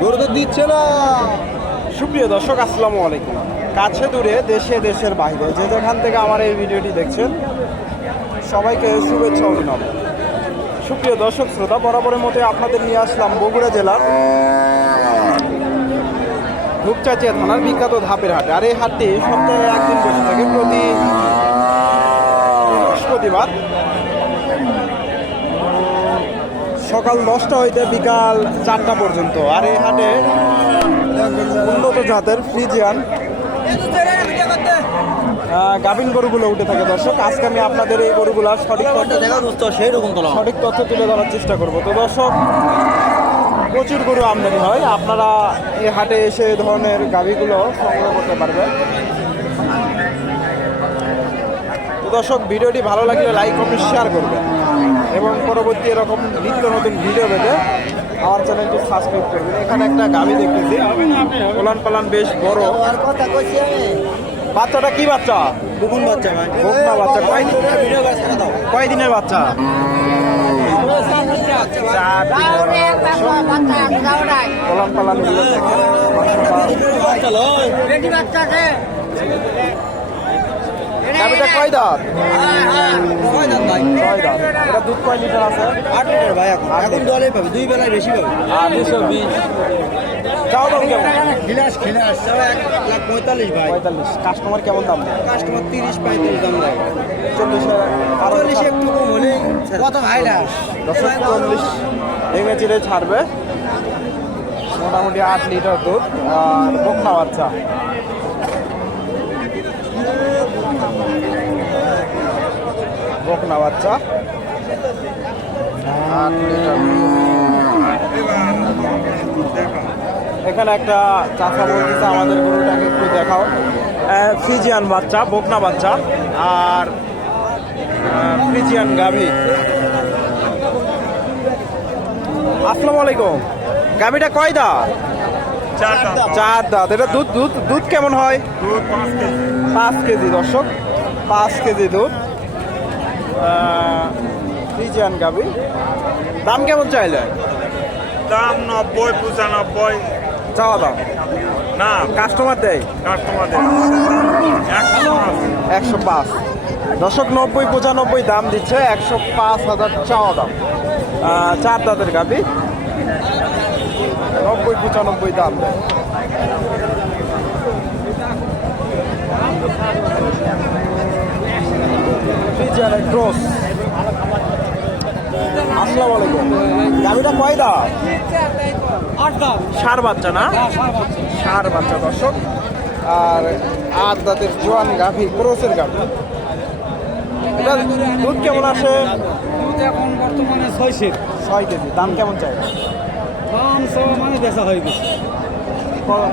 গরু দিচ্ছে না। সুপ্রিয় দর্শক, আসসালামু আলাইকুম। কাছে দূরে, দেশে, দেশের বাইরে, যে যেখান থেকে আমার এই ভিডিওটি দেখছেন, সবাইকে শুভেচ্ছা অভিনন্দন। সুপ্রিয় দর্শক, শ্রোতা, বরাবরের মতো আপনাদের নিয়ে আসলাম বগুড়া জেলার ধূপচাচিয়া থানার বিখ্যাত ধাপের হাট। আর এই হাটটি সপ্তাহে একদিন বসে থাকে প্রতি বৃহস্পতিবার। সকাল দশটা হইতে বিকাল চারটা পর্যন্ত। আর এই হাটে উন্নত জাতের ফ্রিজিয়ান গাভিন গরুগুলো উঠে থাকে। দর্শক আজকে আমি আপনাদের এই গরুগুলো সঠিক তথ্য সেই রকম তোলা সঠিক তথ্য তুলে ধরার চেষ্টা করব। তো দর্শক প্রচুর গরু আমদানি হয়। আপনারা এই হাটে এসে এই ধরনের গাভিগুলো সংগ্রহ করতে পারবেন। তো দর্শক ভিডিওটি ভালো লাগলে লাইক কমেন্ট শেয়ার করবেন। এবং পরবর্তী এরকম নিত্য নতুন ভিডিও পেতে আমার চ্যানেলটি সাবস্ক্রাইব করবেন। এখানে একটা গাভি দেখতেছি। পালান পালান বেশ বড়। বাচ্চাটা কি বাচ্চা? দুগুন বাচ্চা বাচ্চা কয় ভিডিও গাছ করে দাও কয় দিনের বাচ্চা? দেখেন চলো গাভিটা কয় দাঁত এটা দুধ কয় লিটার আছে আট লিটার ভাই এখন এখন দলে পাবে দুই বেলায় বেশি পাবে দুশো বিশ চাও দাম কেমন? খিলাস খিলাস। এক লাখ পঁয়তাল্লিশ ভাই। পঁয়তাল্লিশ। কাস্টমার কেমন দাম কাস্টমার তিরিশ পঁয়ত্রিশ দাম দেয়। চল্লিশ চল্লিশ একটু কম হলে কত ভাই না? চল্লিশ। ভেঙে চিড়ে ছাড়বে। মোটামুটি আট লিটার দুধ আর বকনা বাচ্চা। বকনা বাচ্চা। আট লিটার এখানে একটা চাষা বলতেছে আমাদের গরুটাকে একটু দেখাও। ফ্রিজিয়ান বাচ্চা বকনা বাচ্চা আর ফ্রিজিয়ান গাভী। আসসালামু আলাইকুম। গাভিটা কয় দাঁত? চার দাঁত। এটা দুধ দুধ দুধ কেমন হয়? পাঁচ কেজি। দর্শক। পাঁচ কেজি দুধ। ফ্রিজিয়ান গাভি। দাম কেমন চাইলে দাম নব্বই পঁচানব্বই। চাওয়া দাম না। কাস্টমার দেয়। কাস্টমারদের একশো একশো পাঁচ। দশক নব্বই পঁচানব্বই দাম দিচ্ছে একশো পাঁচ হাজার চাওয়া দাম চার দাঁতের গাভি। নব্বই পঁচানব্বই দাম দেয়। ক্রস আসসালামু আলাইকুম। গাভিটা কয় দাঁত? সার বাচ্চা না? সার বাচ্চা। দর্শক। আর আর দাঁতের জোয়ান গাভি ক্রোসের গাভি। এটা দুধ কেমন আসে? দুধ এখন বর্তমানে ছয়শের ছয় কেজি। দাম কেমন চাই? দাম সব মানে বেচা হয়ে গেছে।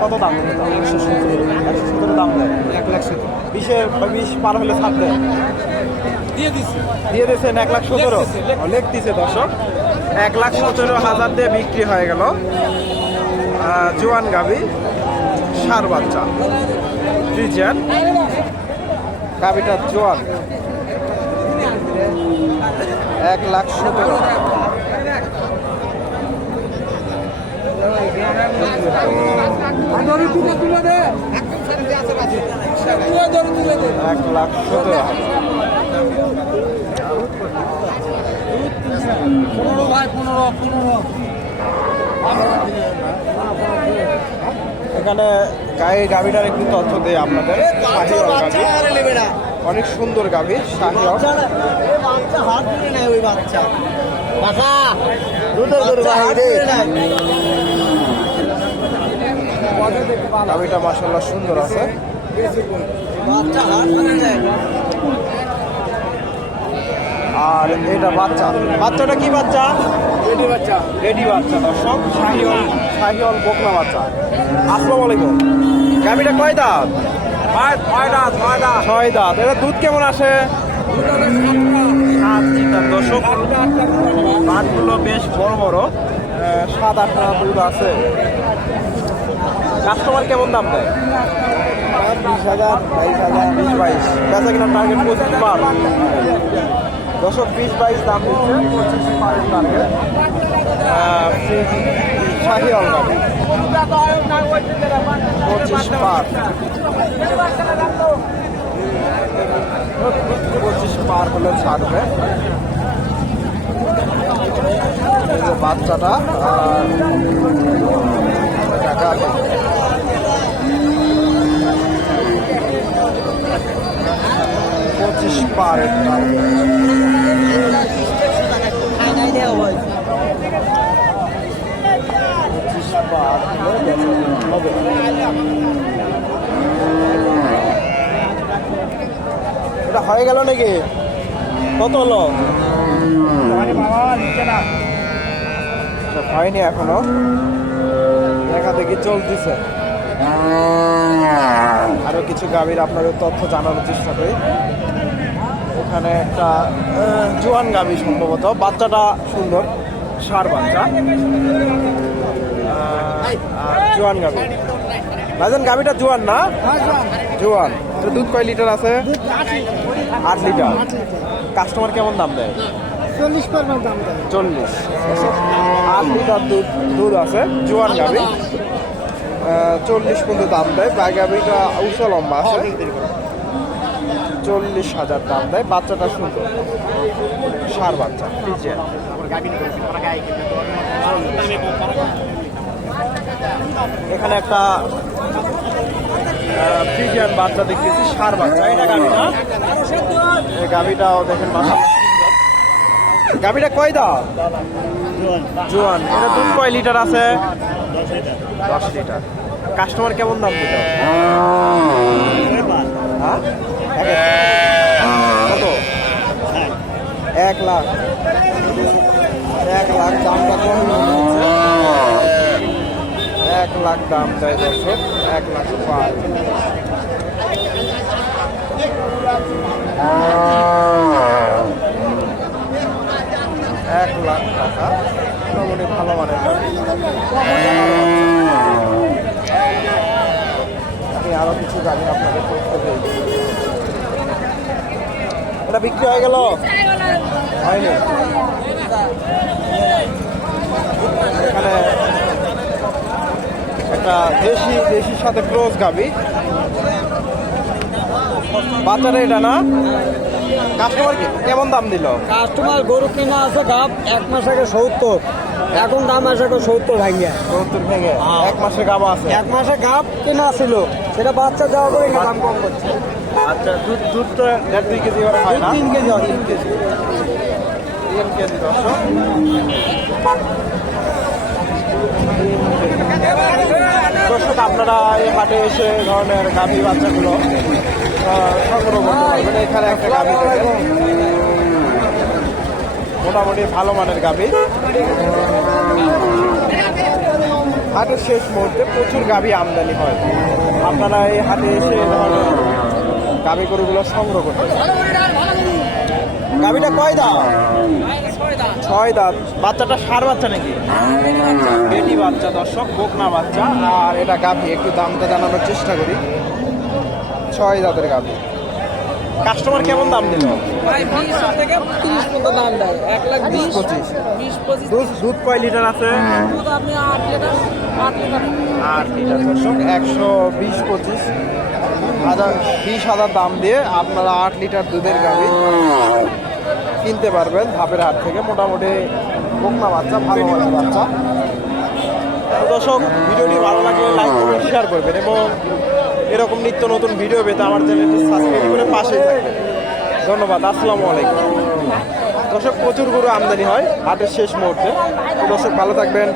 কত দাম? একশো দাম দেয়। এক লাখ সত্তর। বিশের বিশ পার হলে ছাড় দেয়। দিয়ে দিচ্ছি দিয়ে দিয়েছেন এক লাখ সতেরো। লেখ দিছে দর্শক। এক লাখ সতেরো হাজার দিয়ে বিক্রি হয়ে গেল। জোয়ান গাভি, সার বাচ্চা, ফ্রিজিয়ান। গাভিটার জোয়ান। এক লাখ সতেরো এক লাখ সতেরো পনেরো ভাই পনেরো পনেরো। এখানে গায়ে গাভিটার একটু তথ্য দেয় আপনাদের। অনেক সুন্দর গাভি শাহিওয়াল বাচ্চা হাত ধরে নেয় বাচ্চা। বাচ্চা দুধের গরু গাভিটা মাসাল্লাহ সুন্দর আছে বাচ্চা হাত ধরে নেয় আর এটা বাচ্চা। বাচ্চাটা কি বাচ্চা? রেডি বাচ্চা। রেডি বাচ্চা দর্শক শাহিওয়াল শাহিওয়াল বকনা বাচ্চা। আসসালামু আলাইকুম। গাভিটা কয় দাঁত? ছয় দাঁত ছয় দাঁত। ছয় দাঁত। এটা দুধ কেমন আসে? দর্শক বাটগুলো বেশ বড় বড়। সাত আট টাকা দুধ আছে। কাস্টমার কেমন দাম দেয়? বিশ হাজার, বাইশ হাজার, বিশ বাইশ। বেচা কিনা টার্গেট পঁচিশ পার দশক বিশ বাইশ দাম দিচ্ছে, পঁচিশ পারের টার্গেট শাহি অলগাবি পঁচিশ পার পঁচিশ পার হলে ছাড়বে। বাচ্চাটা টাকা পঁচিশ পার পঁচিশ পার। হবে এটা হয়ে গেল নাকি? কত হলো? হয়নি এখনও। দেখা দেখি চলতেছে? আরও কিছু গাভীর আপনাদের তথ্য জানানোর চেষ্টা করি। ওখানে একটা জোয়ান গাভী সম্ভবত। বাচ্চাটা সুন্দর সার বাচ্চা। জোয়ান গাভী। ভাইজান গাভীটা জোয়ান না? জোয়ান। দুধ কয় লিটার আছে? আট লিটার। কাস্টমার কেমন দাম দেয়? চল্লিশ দাম দেয়। চল্লিশ। আট লিটার দুধ দুধ আছে জোয়ান গাভী। চল্লিশ পর্যন্ত দাম দেয়। গাই গাভীটা উচ্চ লম্বা আছে। চল্লিশ হাজার দাম দেয়। বাচ্চাটা সুন্দর। সার বাচ্চা। এখানে একটা ফ্রিজিয়ান বাচ্চা দেখতেছি সার বাচ্চা। এই গাভীটাও দেখেন মাথা গাভীটা কয় দাও? জোয়ান। এটা দুধ কয় লিটার আছে? দশ লিটার। কাস্টমার কেমন দাম দিত হ্যাঁ? এক- লাখ। এক লাখ দামটা কম এক লাখ দাম দেয় দর্শক, এক লাখ পার। এক মোটামুটি ভালো মানের আমি আরও কিছু গাড়ি আপনাদের করতে এটা বিক্রি হয়ে গেল? হয়নি? এখানে একটা দেশি, দেশির সাথে ক্রোজ গাবি বাচ্চাটা এটা না? কাস্টমার কেমন দাম দিল? কাস্টমার গরু কিনা আছে গাপ এক মাস আগে সত্তর। এখন দাম আছে এখন সত্তর সত্তর ভেঙে? এক মাসের গাবা আছে? এক মাসে গাপ কেনা ছিল। সেটা বাচ্চা দেওয়া করে দাম কম করছে। আচ্ছা দুধ দুধ তো দেড় দুই কেজি হয় না? তিন কেজি হয় তিন কেজি। তিন কেজি দর্শক দর্শক আপনারা এই হাটে এসে ধরনের গাভী বাচ্চাগুলো সংগ্রহ এখানে একটা মোটামুটি ভালো মানের গাভী। হাটের শেষ মুহূর্তে প্রচুর গাভী আমদানি হয়। আপনারা এই হাটে এসে ধরনের গরুগুলো সংগ্রহ করতে গাভীটা কয় দাম ছয় দাঁত। বাচ্চাটা সার বাচ্চা নাকি? বেটি বাচ্চা, দর্শক, বকনা বাচ্চা। আর এটা গাভী, একটু দামটা জানানোর চেষ্টা করি। ছয় দাঁতের গাভী। কাস্টমার কেমন দাম দিল? থেকে তিরিশ দাম দেয়। এক লাখ বিশ পঁচিশ। বিশ পঁচিশ। দুধ দুধ কয় লিটার আছে? দুধ আপনি আট লিটার আট লিটার। আট লিটার দর্শক একশো বিশ পঁচিশ। হাজার বিশ হাজার দাম দিয়ে আপনারা আট লিটার দুধের গাভী কিনতে পারবেন ধাপের হাট থেকে। মোটামুটি বকনা বাচ্চা ভালো মানের বাচ্চা। দর্শক ভিডিওটি ভালো লাগলে লাইক করবেন শেয়ার করবেন এবং এরকম নিত্য নতুন ভিডিও পেতে আমার চ্যানেলটি সাবস্ক্রাইব করে পাশেই থাকবেন। ধন্যবাদ, আসসালামু আলাইকুম। দর্শক, প্রচুর গরু আমদানি হয়, হাটের শেষ মুহূর্তে। দর্শক, ভালো থাকবেন।